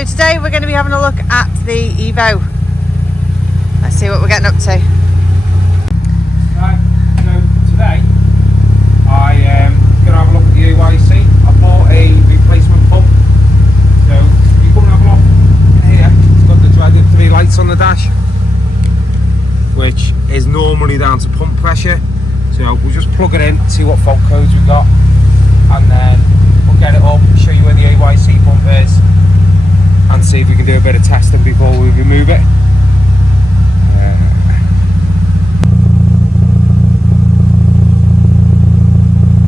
So today we're going to be having a look at the Evo. Let's see what we're getting up to. Right, so today I am going to have a look at the AYC. I bought a replacement pump. So you come and have a look in here. It's got the dreaded 3 lights on the dash, which is normally down to pump pressure. So we'll just plug it in, see what fault codes we've got, and then we'll get it up, show you where the AYC pump is, and see if we can do a bit of testing before we remove it.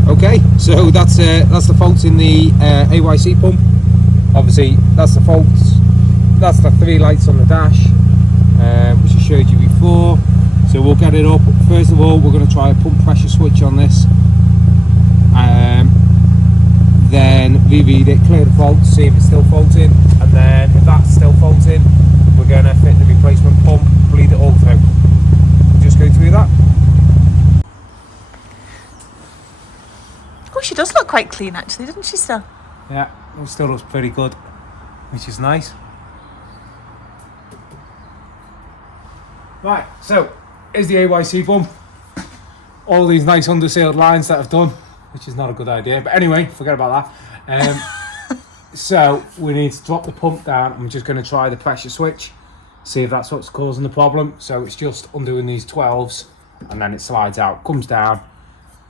Okay, so that's the fault in the AYC pump. Obviously, that's the faults. That's the 3 lights on the dash, which I showed you before. So we'll get it up. First of all, we're going to try a pump pressure switch on this. Then reread it, clear the fault, see if it's still faulting, and then if that's still faulting, we're going to fit the replacement pump, bleed it all through. We'll just go through that. Oh, she does look quite clean actually, doesn't she still? Yeah, it still looks pretty good, which is nice. Right, so here's the AYC pump. All these nice undersealed lines that I've done, which is not a good idea, but anyway, forget about that. So we need to drop the pump down. I'm just going to try the pressure switch, see if that's what's causing the problem. So it's just undoing these 12s, and then it slides out, comes down,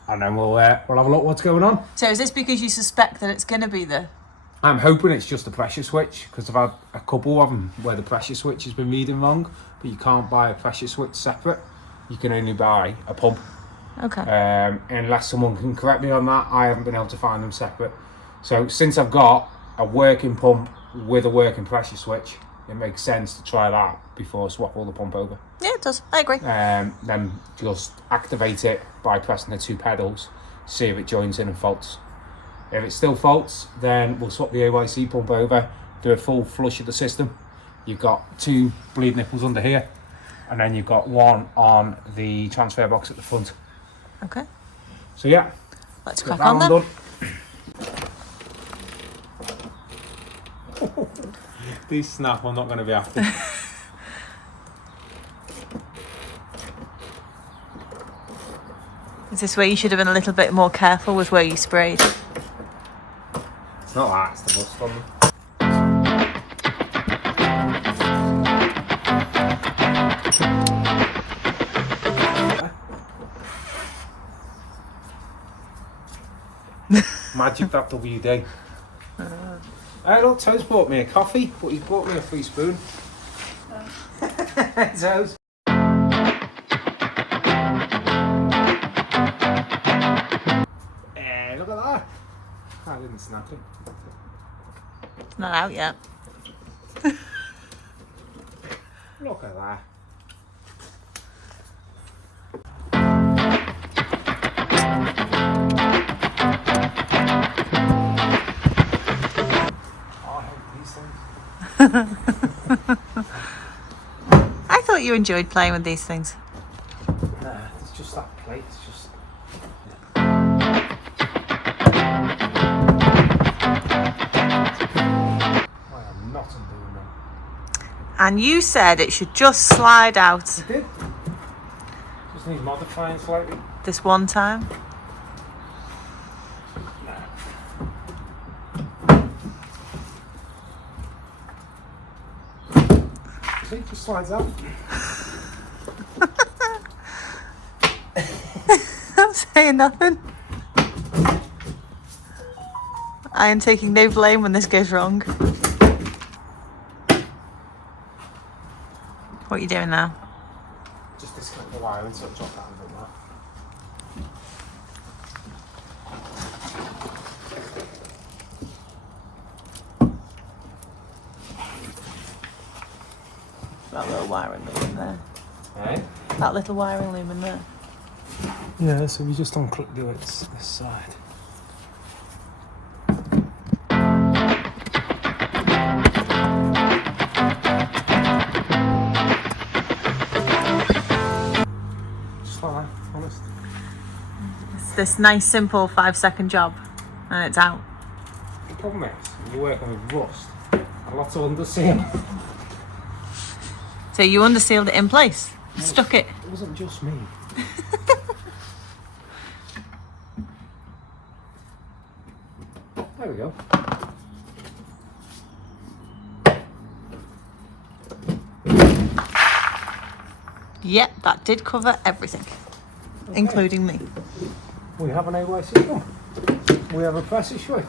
and then we'll have a look what's going on. So is this because you suspect that it's going to be the... I'm hoping it's just the pressure switch, because I've had a couple of them where the pressure switch has been reading wrong, but you can't buy a pressure switch separate. You can only buy a pump. Okay. Unless someone can correct me on that, I haven't been able to find them separate. So since I've got a working pump with a working pressure switch, it makes sense to try that before I swap all the pump over. Yeah, it does. I agree. Then just activate it by pressing the 2 pedals, see if it joins in and faults. If it still faults, then we'll swap the AYC pump over, do a full flush of the system. You've got 2 bleed nipples under here, and then you've got 1 on the transfer box at the front. Okay. So yeah, let's crack on then. Done. These snap, I'm not going to be happy. Is this where you should have been a little bit more careful with where you sprayed? It's not that, it's the rust on them. Magic that WD. Hey look, Toes bought me a coffee, but he's bought me a free spoon. Toes. Look at that. I didn't snap it. It's not out yet. Look at that. I thought you enjoyed playing with these things. Nah, it's just that plate. It's just. I am not undoing them. And you said it should just slide out. It did. Just needs modifying slightly. This one time. See, it just slides out. I'm saying nothing. I am taking no blame when this goes wrong. What are you doing now? Just disconnect the wiring so it'll drop down a bit more. That little wiring loom in there. Eh? That little wiring loom in there. Yeah, so we just unclip the this side. Just like that, honest. It's this nice, simple 5-second job, and it's out. The problem is, when you're working with rust, Lots of underseal. So you undersealed it in place? Stuck it? It wasn't just me. There we go. Yep, that did cover everything, including me. We have an AYC pump. We have a pressure switch.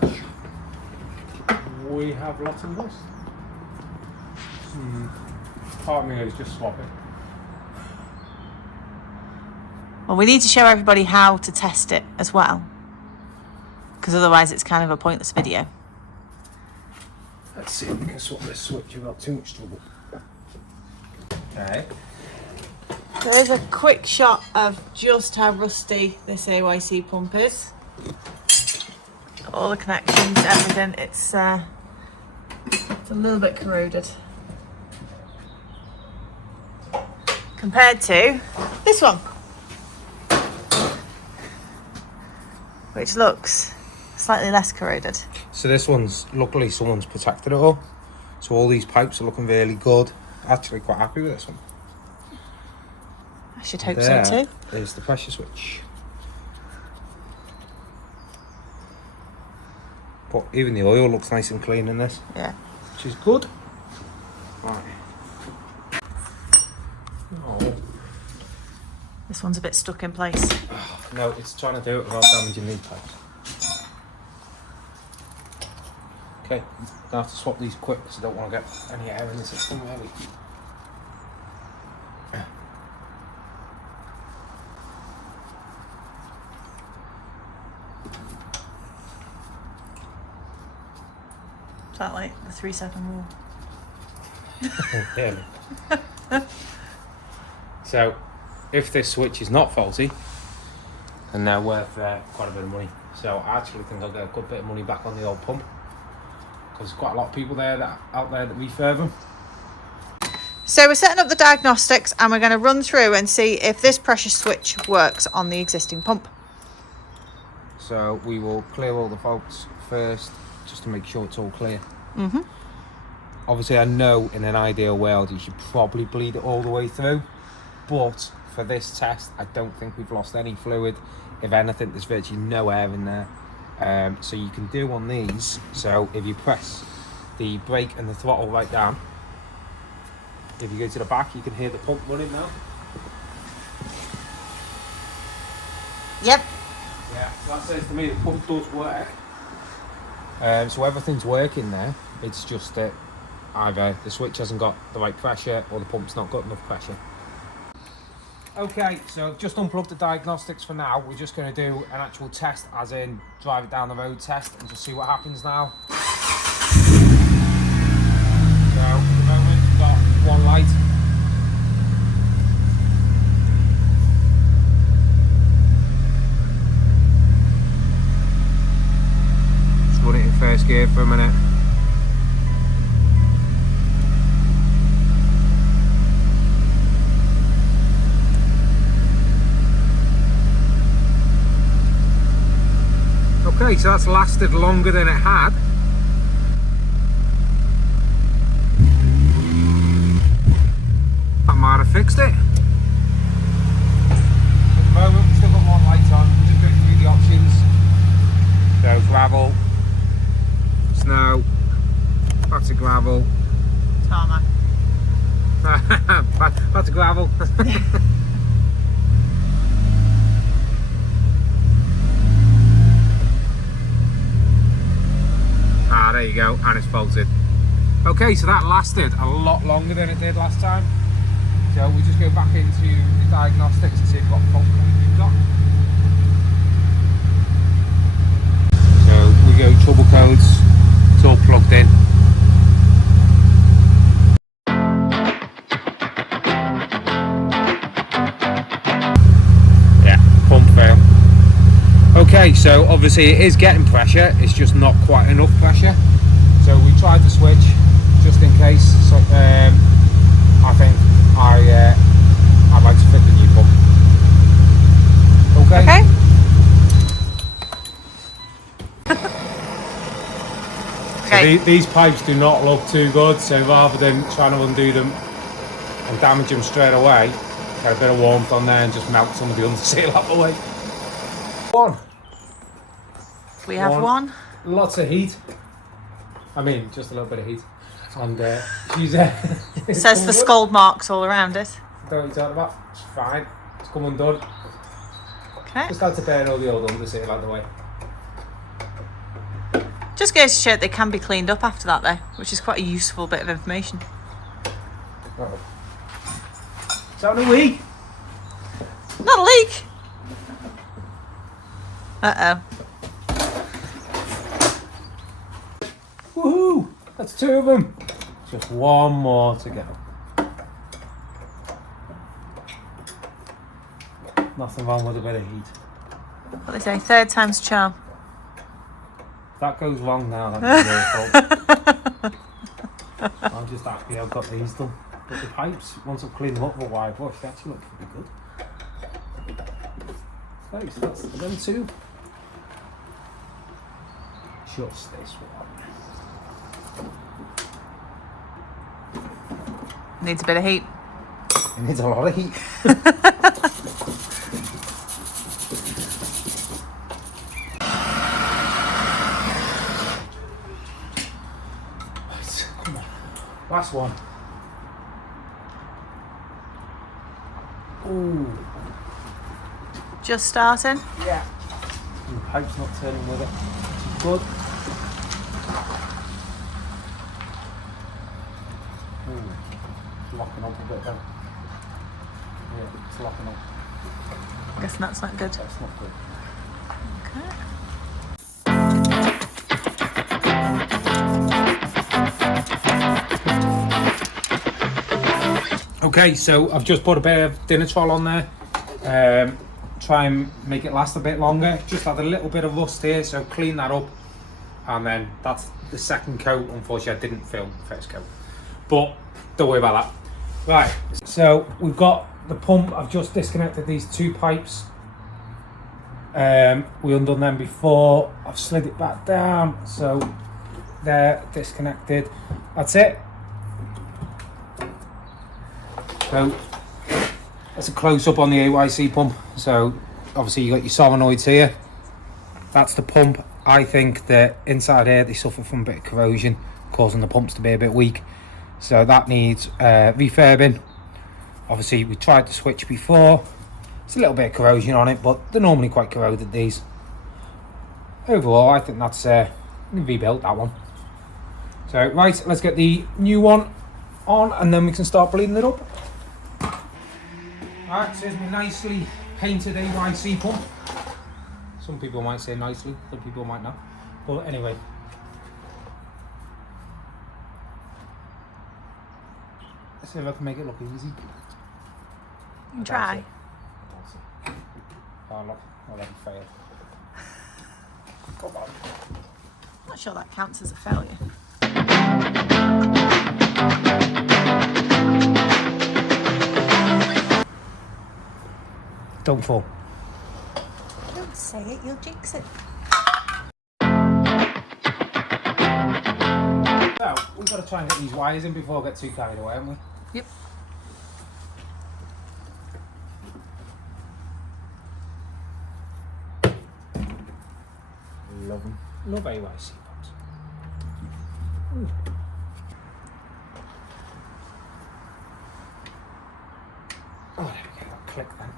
We have lots of dust. Part of me is just swapping. Well, we need to show everybody how to test it as well, because otherwise it's kind of a pointless video. Let's see if we can swap this switch without too much trouble. Okay. There's a quick shot of just how rusty this AYC pump is. All the connections, everything. It's a little bit corroded compared to this one, which looks slightly less corroded. So this one's, luckily someone's protected it all. So all these pipes are looking really good. Actually quite happy with this one. I should hope There so too. is the pressure switch. But even the oil looks nice and clean in this. Yeah. Which is good. Right. Oh. This one's a bit stuck in place. No, it's trying to do it without damaging these pipes. Okay, I have to swap these quick because I don't want to get any air in the system really. Is that like the 3-second rule? Yeah. So, if this switch is not faulty, then they're worth quite a bit of money. So I actually think I'll get a good bit of money back on the old pump, because there's quite a lot of people out there that refurb them. So we're setting up the diagnostics and we're going to run through and see if this pressure switch works on the existing pump. So we will clear all the faults first, just to make sure it's all clear. Mm-hmm. Obviously, I know in an ideal world you should probably bleed it all the way through, but for this test, I don't think we've lost any fluid. If anything, there's virtually no air in there. So you can do on these. So if you press the brake and the throttle right down, if you go to the back, you can hear the pump running now. Yep. Yeah, that says to me the pump does work. So everything's working there. It's just that either the switch hasn't got the right pressure or the pump's not got enough pressure. Okay, so just unplug the diagnostics for now. We're just going to do an actual test, as in drive it down the road test, and just see what happens now. So at the moment we've got one light. Just run it in first gear for a minute. Okay, so that's lasted longer than it had. That might have fixed it. At the moment, we've still got one light on. We'll just go through the options. So, gravel, snow, back to gravel. Tarmac. back to gravel. There you go, and it's faulted. Okay, so that lasted a lot longer than it did last time. So we just go back into the diagnostics and see if we've got fault codes we've got. So we go trouble codes, it's all plugged in. Yeah, pump fail. Okay, so obviously it is getting pressure, it's just not quite enough pressure. So we tried the switch just in case. So I think I'd like to fit the new pump. Okay. Okay. these pipes do not look too good, so rather than trying to undo them and damage them straight away, get a bit of warmth on there and just melt some of the underseal out the way. One. We have one. Lots of heat. I mean, just a little bit of heat. And she's It says the scald marks all around it. Don't know what you're talking about. It's fine. It's come undone. Okay. Just had to burn all the old underseal out the way. Just goes to show they can be cleaned up after that though, which is quite a useful bit of information. Uh-oh. Is that a leak? Not a leak. Uh-oh. Woohoo! That's 2 of them. Just one more to go. Nothing wrong with a bit of heat. What they say, third time's charm. If that goes wrong now, that's your fault. I'm just happy I've got these done. But the pipes, once I've cleaned them up with a wire brush, they actually look pretty good. Thanks, that's them 2. Just this one. Needs a bit of heat. It needs a lot of heat. Come on. Last one. Ooh. Just starting. Yeah. The pipe's not turning with it. Which is good. Ooh. It's locking up a bit then. Yeah, it's locking up. Guessing that's not good. That's not good. Okay. Okay, so I've just put a bit of dinner trol on there. Try and make it last a bit longer. Just had a little bit of rust here, so clean that up. And then that's the second coat. Unfortunately, I didn't film the first coat. But don't worry about that. Right, so we've got the pump. I've just disconnected these 2 pipes. We undone them before. I've slid it back down, so they're disconnected. That's it. So that's a close-up on the AYC pump. So obviously you got your solenoids here. That's the pump. I think that inside here they suffer from a bit of corrosion, causing the pumps to be a bit weak. So that needs refurbing. Obviously we tried the switch before. It's a little bit of corrosion on it, but they're normally quite corroded, these. Overall, I think that's rebuilt, that one. So right, let's get the new one on and then we can start bleeding it up. Alright, so here's my nicely painted AYC pump. Some people might say nicely, some people might not. But anyway. Let's see if I can make it look easy. You can try. Oh look, I'll let it fail. Come on. Not sure that counts as a failure. Don't fall. Don't say it, you'll jinx it. So, we've got to try and get these wires in before I get too carried away, haven't we? Yep. Love them. Love AYC pumps. Ooh. Oh, there we go. That click then.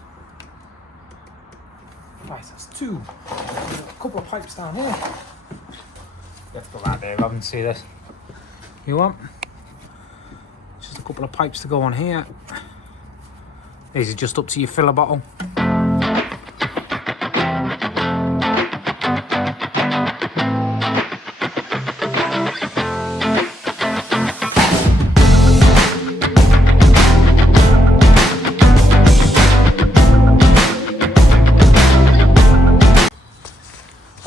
Right, that's 2. A couple of pipes down here. You have to go right there, Robin, to see this. You want? Just a couple of pipes to go on here. These are just up to your filler bottle.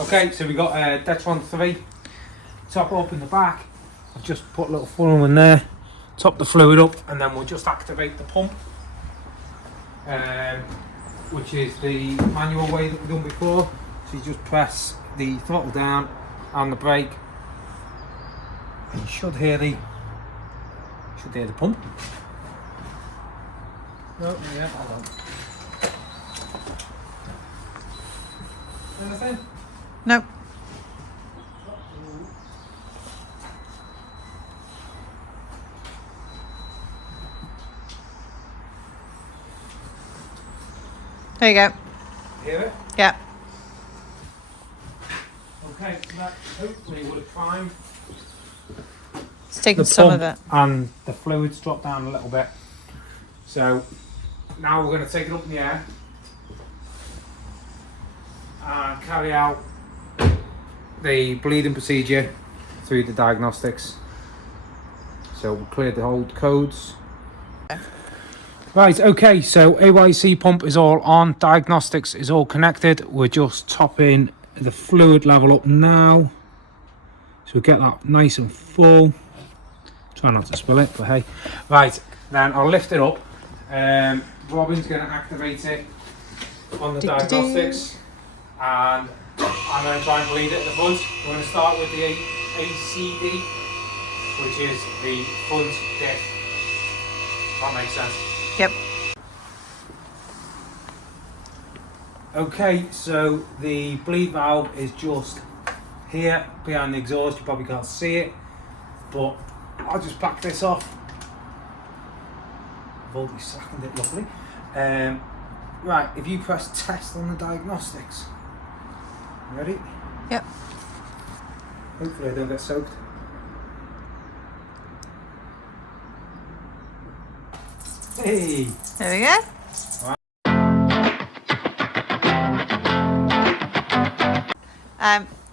Okay, so we got Detron 3 top up in the back. I've just put a little funnel in there, top the fluid up, and then we'll just activate the pump, which is the manual way that we've done before. So you just press the throttle down and the brake, You should hear the pump. No, yeah, hold on. Anything? Nope. There you go. Hear it? Yeah. Okay, so that hopefully would have primed It's taken the some pump of it. and the fluids dropped down a little bit. So now we're going to take it up in the air and carry out the bleeding procedure through the diagnostics. So we'll clear the old codes. Right, okay, so AYC pump is all on, diagnostics is all connected. We're just topping the fluid level up now. So we get that nice and full. Try not to spill it, but hey. Right, then I'll lift it up. Robin's going to activate it on the diagnostics. And I'm going to try and bleed it at the front. We're going to start with the ACD, which is the front diff. That makes sense. Yep. Okay, so the bleed valve is just here behind the exhaust. You probably can't see it, but I'll just back this off. I've already slackened it lovely. Right, if you press test on the diagnostics. Ready? Yep. Hopefully I don't get soaked. Hey! There we go.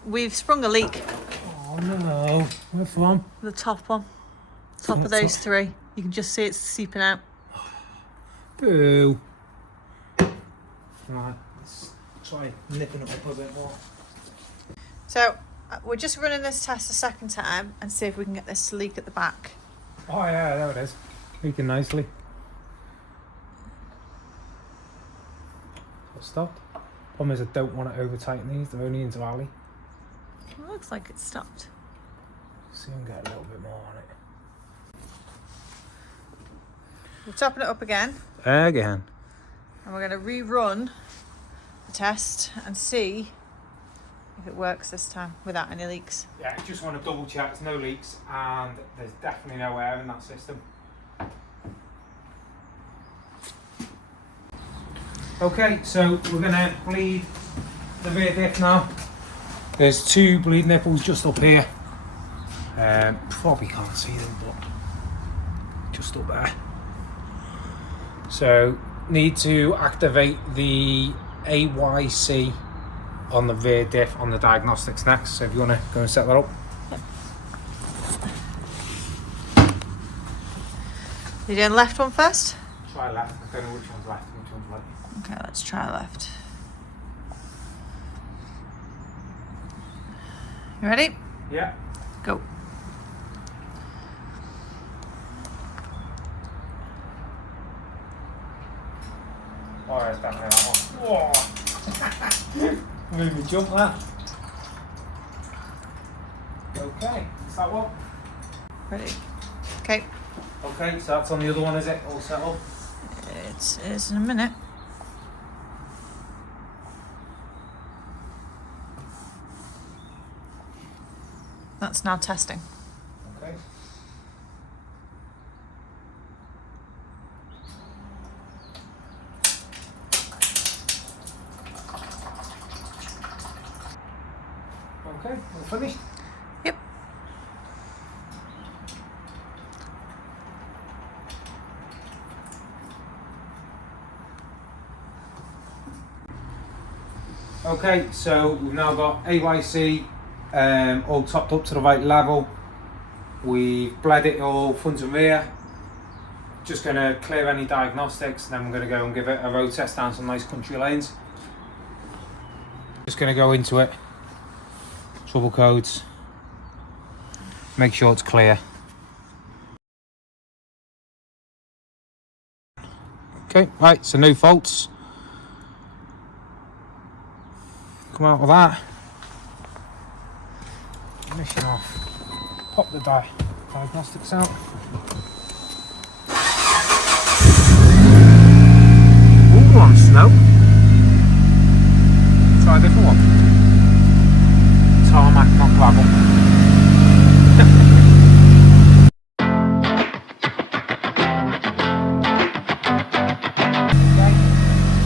We've sprung a leak. Oh no, where from? The top one. Top of those three. You can just see it's seeping out. Boo. Right, let's try nipping it up a bit more. So we're just running this test a second time and see if we can get this to leak at the back. Oh yeah, there it is. Leaking nicely. So stopped. Problem is I don't want to over tighten these, they're only into alley. It looks like it's stopped. See if I can get a little bit more on it. We're topping it up again Again. and we're going to rerun the test and see if it works this time without any leaks. Yeah, just want to double check there's no leaks and there's definitely no air in that system. Okay, so we're going to bleed the rear diff now. There's two bleed nipples just up here. Probably can't see them, but just up there. So need to activate the AYC on the rear diff on the diagnostics next. So if you want to go and set that up. You doing the left one first? Try left. I don't know which one's left and which one's right. Okay, let's try left. You ready? Yeah. Go. Oh, it's definitely that one. Whoa! Made me jump that. Okay, is that one? Ready? Okay. Okay, so that's on the other one, is it? All set up? It's in a minute. That's now testing. Okay. Okay, we're finished. Yep. Okay, so we've now got AYC all topped up to the right level. We've bled it all front and rear. Just going to clear any diagnostics, and then we're going to go and give it a road test down some nice country lanes. Just going to go into it, trouble codes, make sure it's clear. Okay, right, so no faults. Come out with that. Mission off. pop the diagnostics out. Ooh, we're on snow. Try a different one. Tarmac, not gravel.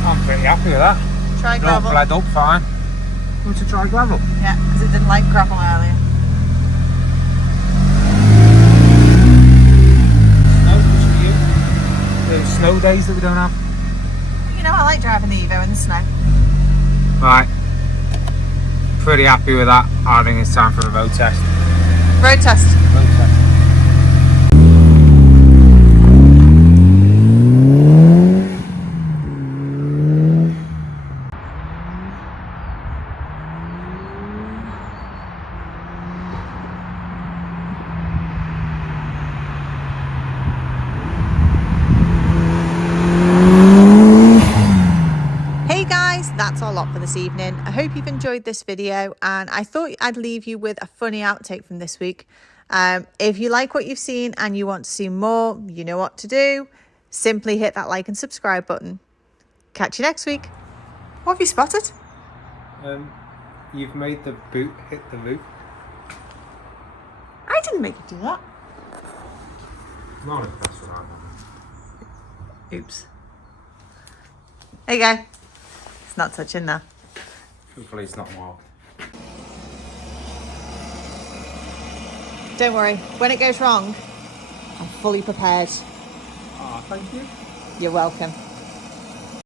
I'm pretty happy with that. Try Not gravel. bled up fine. Want to try gravel? Yeah, because it didn't like gravel earlier. Snow, which for you? The snow days that we don't have. You know, I like driving the Evo in the snow. Right. Pretty happy with that. I think it's time for a road test. Road test. Road test. Hey guys, that's our lot for this evening. I hope you've enjoyed this video, and I thought I'd leave you with a funny outtake from this week. If you like what you've seen and you want to see more, you know what to do. Simply hit that like and subscribe button. Catch you next week. What have you spotted? You've made the boot hit the roof. I didn't make it do that. Not impressed with that one. Oops. There you go. It's not touching there. Hopefully it's not marked. Don't worry, when it goes wrong, I'm fully prepared. Ah, thank you. You're welcome.